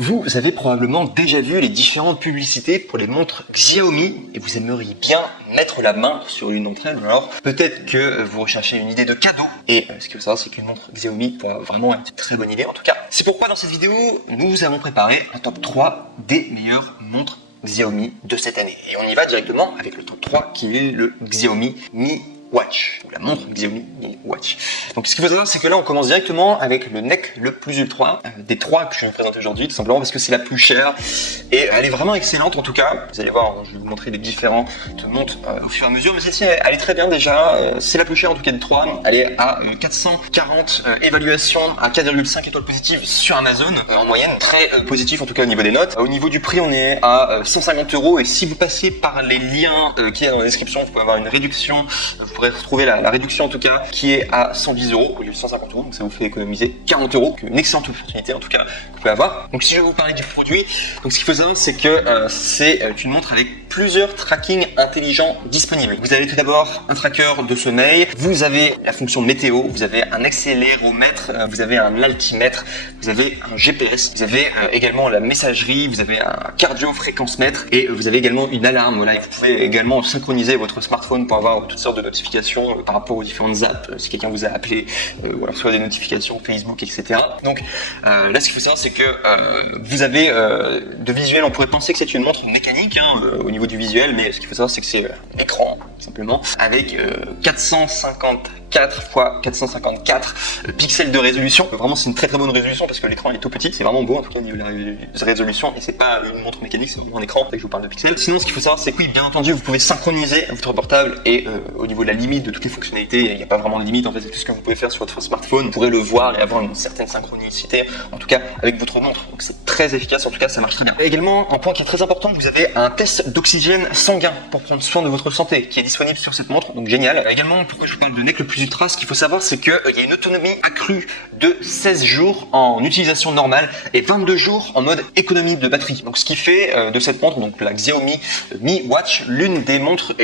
Vous avez probablement déjà vu les différentes publicités pour les montres Xiaomi et vous aimeriez bien mettre la main sur une d'entre elles. Alors peut-être que vous recherchez une idée de cadeau et ce qu'il faut savoir c'est qu'une montre Xiaomi pourrait vraiment être une très bonne idée en tout cas. C'est pourquoi dans cette vidéo nous vous avons préparé un top 3 des meilleures montres Xiaomi de cette année. Et on y va directement avec le top 3 qui est le Xiaomi Mi Watch, ou la montre Xiaomi Mi Watch. Donc ce qu'il faut savoir c'est que là on commence directement avec le NEC le plus ultra des trois que je vais vous présenter aujourd'hui, tout simplement parce que c'est la plus chère et elle est vraiment excellente en tout cas. Vous allez voir, je vais vous montrer les différentes montres au fur et à mesure, mais celle-ci elle est très bien déjà. C'est la plus chère en tout cas des trois, elle est à 440 évaluations à 4,5 étoiles positives sur Amazon en moyenne, très positif en tout cas au niveau des notes. Au niveau du prix on est à 150 € et si vous passez par les liens qu'il y a dans la description, vous pouvez avoir une réduction. Vous pourrez retrouver la réduction en tout cas qui est à 110 € au lieu de 150 €, donc ça vous fait économiser 40 €, une excellente opportunité en tout cas que vous pouvez avoir. Donc si je vais vous parler du produit, donc ce qu'il faut savoir c'est que c'est une montre avec plusieurs tracking intelligents disponibles. Vous avez tout d'abord un tracker de sommeil, vous avez la fonction météo, vous avez un accéléromètre, vous avez un altimètre, vous avez un GPS, vous avez également la messagerie, vous avez un cardio-fréquence-mètre et vous avez également une alarme. Voilà, et vous pouvez également synchroniser votre smartphone pour avoir toutes sortes de notifications par rapport aux différentes apps, si quelqu'un vous a appelé ou alors soit des notifications Facebook, etc. Donc là ce qu'il faut savoir c'est que vous avez de visuel, on pourrait penser que c'est une montre mécanique au niveau du visuel, mais ce qu'il faut savoir c'est que c'est un écran simplement avec 454 x 454 pixels de résolution. Vraiment c'est une très bonne résolution parce que l'écran est tout petit, c'est vraiment beau en tout cas au niveau de la résolution et c'est pas une montre mécanique, c'est vraiment un écran, et je vous parle de pixels. Sinon ce qu'il faut savoir c'est que oui, bien entendu vous pouvez synchroniser votre portable et au niveau de la limite de toutes les fonctionnalités, il n'y a pas vraiment de limite en fait, c'est tout ce que vous pouvez faire sur votre smartphone, vous pourrez le voir et avoir une certaine synchronicité en tout cas avec votre montre, donc c'est très efficace, en tout cas ça marche très bien. Et également un point qui est très important, vous avez un test d'oxygène sanguin pour prendre soin de votre santé qui est disponible sur cette montre, donc génial. Également pourquoi je vous parle de NEC le plus ultra, ce qu'il faut savoir c'est qu'il y a une autonomie accrue de 16 jours en utilisation normale et 22 jours en mode économie de batterie, donc ce qui fait de cette montre, donc la Xiaomi Mi Watch, l'une des montres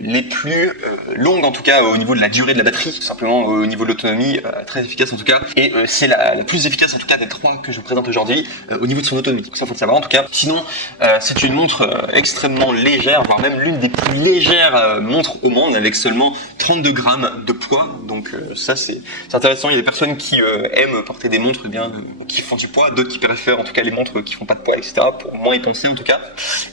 les plus longues en tout cas au niveau de la durée de la batterie, tout simplement au niveau de l'autonomie, très efficace en tout cas, et c'est la plus efficace en tout cas des trois que je vous présente aujourd'hui au niveau de son autonomie, donc ça faut le savoir en tout cas. Sinon c'est une montre extrêmement légère, voire même l'une des plus légères montres au monde avec seulement 32 grammes de poids, donc ça c'est intéressant. Il y a des personnes qui aiment porter des montres qui font du poids, d'autres qui préfèrent en tout cas les montres qui font pas de poids, etc. pour moins y penser en tout cas,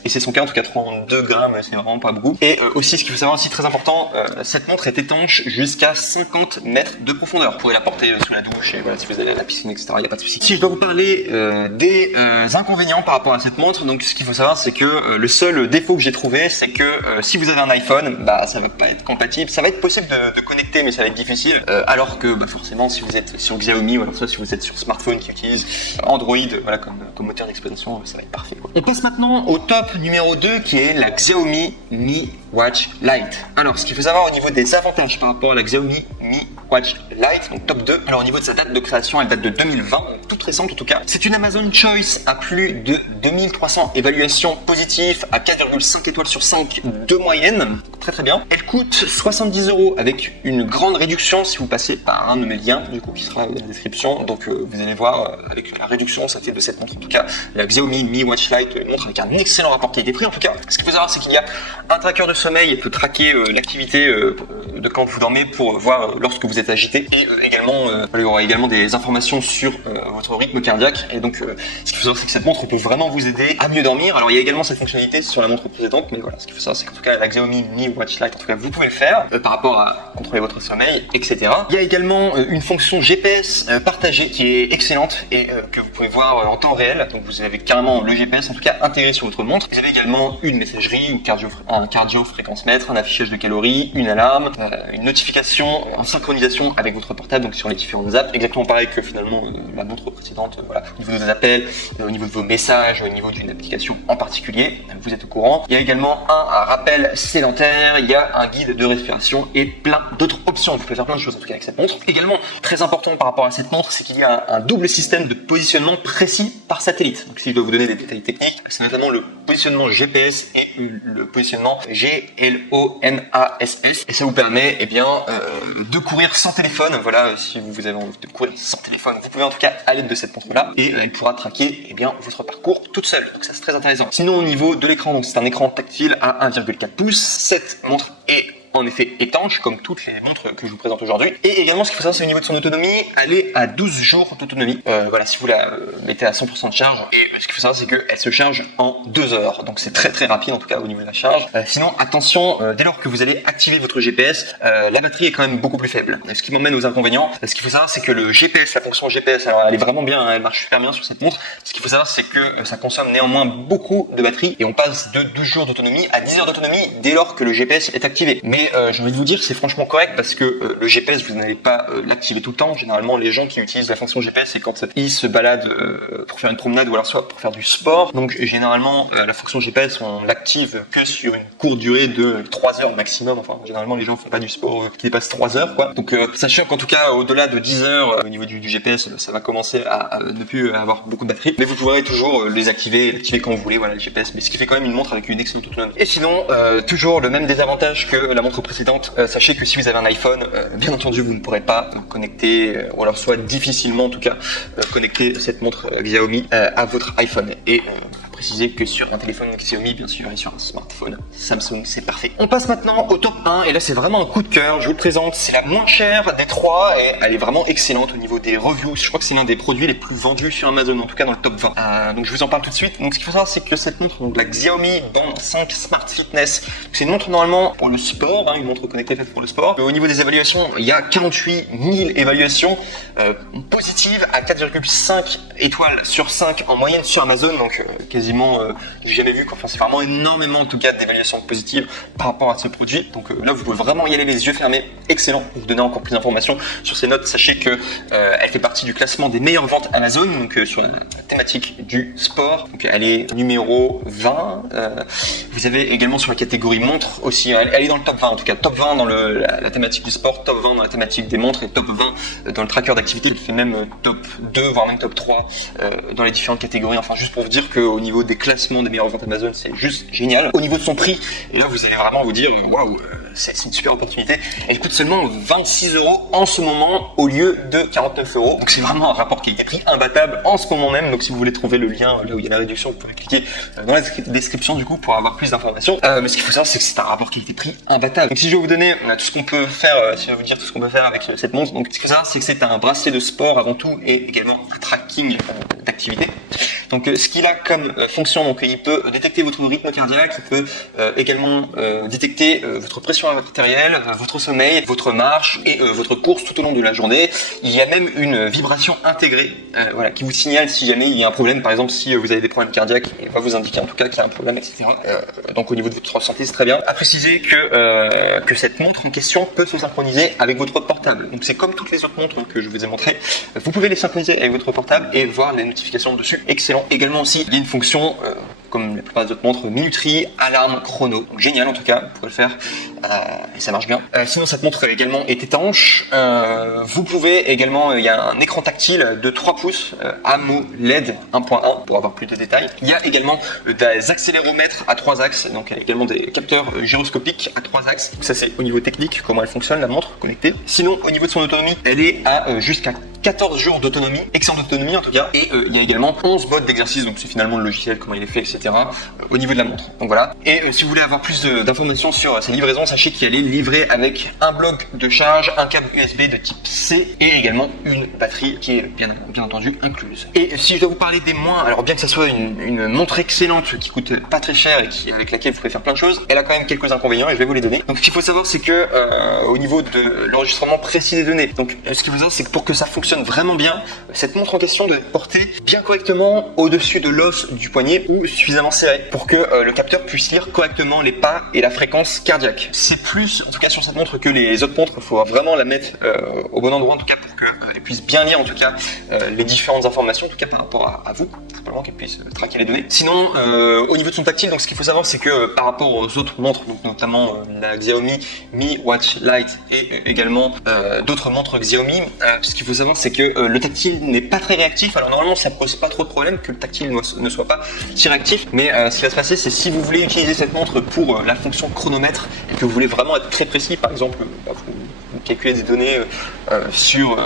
et c'est son cas en tout cas. 32 grammes c'est vraiment pas beaucoup. Et aussi ce qu'il faut savoir aussi très important, cette montre est étanche jusqu'à 50 mètres de profondeur. Vous pourrez la porter sous la douche et voilà, si vous allez à la piscine, etc. il n'y a pas de souci. Si je dois vous parler des inconvénients par rapport à cette montre, donc ce qu'il faut savoir c'est que le seul défaut que j'ai trouvé c'est que si vous avez un iPhone, ça va pas être compatible. Ça va être possible de connecter mais ça va être difficile, alors que forcément si vous êtes sur Xiaomi ou alors soit si vous êtes sur smartphone qui utilise Android voilà, comme moteur d'exploitation, ça va être parfait quoi. On passe maintenant au top numéro 2 qui est la Xiaomi Mi Watch Lite. Alors ce qu'il faut savoir au niveau des avantages par rapport à la Xiaomi Mi Watch Lite, donc top 2. Alors au niveau de sa date de création, elle date de 2020, donc toute récente en tout cas. C'est une Amazon Choice à plus de 2300 évaluations positives à 4,5 étoiles sur 5 de moyenne, très bien. Elle coûte 70 € avec une grande réduction si vous passez par un de mes liens du coup qui sera dans la description, donc vous allez voir avec la réduction ça fait de cette montre en tout cas la Xiaomi Mi Watch Lite, une montre avec un excellent rapport qualité-prix en tout cas. Ce qu'il faut savoir c'est qu'il y a un tracker de sommeil qui peut traquer l'activité de quand vous dormez pour voir lorsque vous êtes agité, et également il y aura également des informations sur votre rythme cardiaque, et donc ce qu'il faut savoir c'est que cette montre peut vraiment vous aider à mieux dormir. Alors il y a également cette fonctionnalité sur la montre précédente, mais voilà, ce qu'il faut savoir c'est qu'en tout cas la Xiaomi Mi Watch Lite en tout cas vous pouvez le faire par rapport à contrôler votre sommeil, etc. Il y a également une fonction GPS partagée qui est excellente et que vous pouvez voir en temps réel, donc vous avez carrément le GPS en tout cas intégré sur votre montre. Vous avez également une messagerie ou un cardio-fréquence-mètre, un affichage de calories, une alarme, une notification en synchronisation avec votre portable, donc sur les différentes apps, exactement pareil que finalement la montre précédente, voilà, au niveau de vos appels, au niveau de vos messages, au niveau d'une application en particulier, vous êtes au courant. Il y a également un rappel sédentaire, il y a un guide de respiration et plein d'autres options. Vous pouvez faire plein de choses en tout cas avec cette montre. Également, très important par rapport à cette montre, c'est qu'il y a un double système de positionnement précis par satellite. Donc si je dois vous donner des détails techniques, c'est notamment le positionnement GPS et le positionnement GSM. GLONASS, et ça vous permet de courir sans téléphone. Voilà, si vous avez envie de courir sans téléphone, vous pouvez en tout cas à l'aide de cette montre là, et elle pourra traquer votre parcours toute seule, donc ça c'est très intéressant. Sinon au niveau de l'écran, donc c'est un écran tactile à 1,4 pouces. Cette montre est en effet étanche, comme toutes les montres que je vous présente aujourd'hui. Et également, ce qu'il faut savoir, c'est au niveau de son autonomie, elle est à 12 jours d'autonomie. Voilà, si vous la mettez à 100% de charge. Et ce qu'il faut savoir, c'est qu'elle se charge en 2 heures. Donc c'est très très rapide, en tout cas au niveau de la charge. Sinon, attention, dès lors que vous allez activer votre GPS, la batterie est quand même beaucoup plus faible. Ce qui m'emmène aux inconvénients. Ce qu'il faut savoir, c'est que le GPS, la fonction GPS, alors elle est vraiment bien, elle marche super bien sur cette montre. Ce qu'il faut savoir, c'est que ça consomme néanmoins beaucoup de batterie. Et on passe de 12 jours d'autonomie à 10 heures d'autonomie dès lors que le GPS est activé. Mais j'ai envie de vous dire que c'est franchement correct, parce que le GPS, vous n'allez pas l'activer tout le temps. Généralement, les gens qui utilisent la fonction GPS, c'est quand ils se baladent pour faire une promenade, ou alors soit pour faire du sport. Donc généralement, la fonction GPS, on l'active que sur une courte durée de 3 heures maximum. Enfin, généralement, les gens font pas du sport qui dépasse 3 heures, quoi. Donc sachant qu'en tout cas, au-delà de 10 heures, au niveau du GPS, ça va commencer à ne plus avoir beaucoup de batterie. Mais vous pourrez toujours l'activer quand vous voulez, voilà, le GPS. Mais ce qui fait quand même une montre avec une excellente autonomie. Et sinon, toujours le même désavantage que la montre précédente. Sachez que si vous avez un iPhone, bien entendu, vous ne pourrez pas connecter, ou alors soit difficilement en tout cas, connecter cette montre Xiaomi à votre iPhone. Et préciser que sur un téléphone Xiaomi, bien sûr, et sur un smartphone Samsung, c'est parfait. On passe maintenant au top 1, et là c'est vraiment un coup de cœur. Je vous le présente, c'est la moins chère des trois, et elle est vraiment excellente au niveau des reviews. Je crois que c'est l'un des produits les plus vendus sur Amazon, en tout cas dans le top 20. Donc je vous en parle tout de suite. Donc ce qu'il faut savoir, c'est que cette montre, donc la Xiaomi Band 5 Smart Fitness, c'est une montre normalement pour le sport, une montre connectée faite pour le sport. Au niveau des évaluations, il y a 48 000 évaluations positives à 4,5 étoiles sur 5 en moyenne sur Amazon, donc quasiment j'ai jamais vu, enfin c'est vraiment énormément en tout cas d'évaluations positives par rapport à ce produit. Donc là vous pouvez vraiment y aller les yeux fermés. Excellent. Pour vous donner encore plus d'informations sur ces notes, sachez que elle fait partie du classement des meilleures ventes Amazon, donc sur la thématique du sport. Donc elle est numéro 20. Vous avez également sur la catégorie montre aussi, elle est dans le top 20 en tout cas, top 20 dans la thématique du sport, top 20 dans la thématique des montres, et top 20 dans le tracker d'activité. Elle fait même top 2 voire même top 3 dans les différentes catégories. Enfin juste pour vous dire qu'au niveau des classements des meilleures ventes Amazon, c'est juste génial. Au niveau de son prix, et là vous allez vraiment vous dire waouh, c'est une super opportunité. Elle coûte seulement 26 € en ce moment au lieu de 49 €. Donc c'est vraiment un rapport qualité-prix imbattable en ce moment même. Donc si vous voulez trouver le lien là où il y a la réduction, vous pouvez cliquer dans la description du coup pour avoir plus d'informations. Mais ce qu'il faut savoir, c'est que c'est un rapport qualité-prix imbattable. Donc si je vais vous donner tout ce qu'on peut faire, si je vais vous dire tout ce qu'on peut faire avec cette montre, donc ce qu'il faut savoir, c'est que c'est un bracelet de sport avant tout, et également un tracking d'activité. Donc ce qu'il a comme fonction, donc il peut détecter votre rythme cardiaque, il peut également détecter votre pression artérielle, votre sommeil, votre marche et votre course tout au long de la journée. Il y a même une vibration intégrée, voilà, qui vous signale si jamais il y a un problème. Par exemple, si vous avez des problèmes cardiaques, il va vous indiquer en tout cas qu'il y a un problème, etc. Donc au niveau de votre santé, c'est très bien. À préciser que cette montre en question peut se synchroniser avec votre portable. Donc c'est comme toutes les autres montres que je vous ai montrées. Vous pouvez les synchroniser avec votre portable et voir les notifications dessus. Excellent. Également aussi, il y a une fonction comme la plupart des autres montres, minuterie, alarme, chrono. Donc génial en tout cas, vous pouvez le faire et ça marche bien. Sinon cette montre également est étanche. Vous pouvez également, il y a un écran tactile de 3 pouces AMOLED 1.1 pour avoir plus de détails. Il y a également des accéléromètres à 3 axes, donc il y a également des capteurs gyroscopiques à 3 axes. Donc ça c'est au niveau technique, comment elle fonctionne la montre connectée. Sinon au niveau de son autonomie, elle est à jusqu'à 14 jours d'autonomie, excellente autonomie en tout cas, et il y a également 11 modes d'exercice, donc c'est finalement le logiciel, comment il est fait, etc. Au niveau de la montre. Donc voilà. Et si vous voulez avoir plus d'informations sur sa livraison, sachez qu'elle est livrée avec un bloc de charge, un câble USB de type C et également une batterie qui est bien entendu incluse. Et si je dois vous parler des moins, alors bien que ça soit une montre excellente qui coûte pas très cher et avec laquelle vous pouvez faire plein de choses, elle a quand même quelques inconvénients et je vais vous les donner. Donc ce qu'il faut savoir, c'est que au niveau de l'enregistrement précis des données, donc ce qu'il faut savoir, c'est que pour que ça fonctionne vraiment bien, cette montre en question doit être portée bien correctement au-dessus de l'os du poignet ou suffisamment serré pour que le capteur puisse lire correctement les pas et la fréquence cardiaque. C'est plus, en tout cas sur cette montre, que les autres montres. Il faut vraiment la mettre au bon endroit en tout cas pour que qu'elle puisse bien lire en tout cas les différentes informations, en tout cas par rapport à vous, simplement qu'elle puisse traquer les données. Sinon, au niveau de son tactile, donc ce qu'il faut savoir, c'est que par rapport aux autres montres, donc notamment la Xiaomi Mi Watch Lite et également d'autres montres Xiaomi, ce qu'il faut savoir, c'est que le tactile n'est pas très réactif. Alors normalement, ça pose pas trop de problème que le tactile ne soit pas si réactif, mais ce qui va se passer, c'est si vous voulez utiliser cette montre pour la fonction chronomètre et que vous voulez vraiment être très précis, par exemple, vous calculez des données sur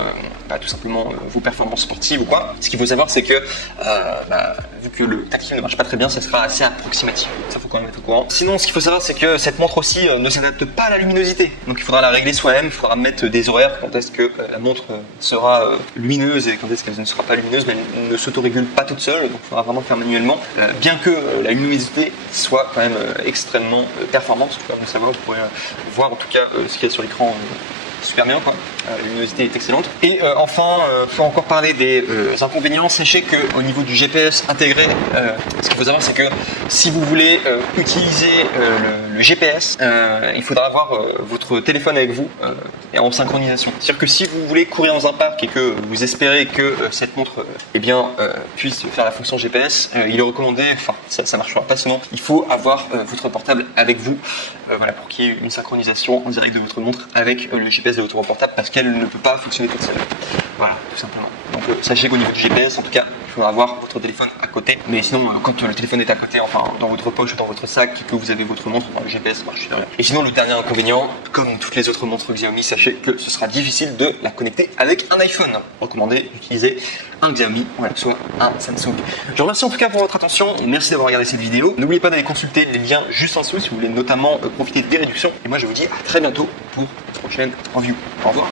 tout simplement vos performances sportives ou quoi. Ce qu'il faut savoir, c'est que vu que le tactile ne marche pas très bien, ça sera assez approximatif. Ça, faut quand même être au courant. Sinon, ce qu'il faut savoir, c'est que cette montre aussi ne s'adapte pas à la luminosité. Donc, il faudra la régler soi-même. Il faudra mettre des horaires quand est-ce que la montre sera lumineuse et quand est-ce qu'elle ne sera pas lumineuse, mais elle ne s'autorégule pas toute seule. Donc, il faudra vraiment faire manuellement. Bien que la luminosité soit quand même extrêmement performante. Comme vous savez, vous pourrez voir en tout cas ce qu'il y a sur l'écran. Super bien quoi, la luminosité est excellente. Et enfin, faut encore parler des inconvénients. Sachez qu'au niveau du GPS intégré, ce qu'il faut savoir, c'est que si vous voulez utiliser le GPS, il faudra avoir votre téléphone avec vous et en synchronisation. C'est-à-dire que si vous voulez courir dans un parc et que vous espérez que cette montre puisse faire la fonction GPS, il est recommandé, enfin ça marchera pas seulement, il faut avoir votre portable avec vous, pour qu'il y ait une synchronisation en direct de votre montre avec le GPS de votre portable, parce qu'elle ne peut pas fonctionner toute seule. Voilà, tout simplement. Donc sachez qu'au niveau du GPS, en tout cas, il faudra avoir votre téléphone à côté. Mais sinon, quand le téléphone est à côté, enfin dans votre poche ou dans votre sac, que vous avez votre montre, le GPS marche super bien. Et sinon, le dernier inconvénient, comme toutes les autres montres Xiaomi, sachez que ce sera difficile de la connecter avec un iPhone. Recommandé d'utiliser un Xiaomi, soit un Samsung. Je vous remercie en tout cas pour votre attention. Merci d'avoir regardé cette vidéo. N'oubliez pas d'aller consulter les liens juste en dessous si vous voulez notamment profiter des réductions. Et moi, je vous dis à très bientôt pour une prochaine review. Au revoir.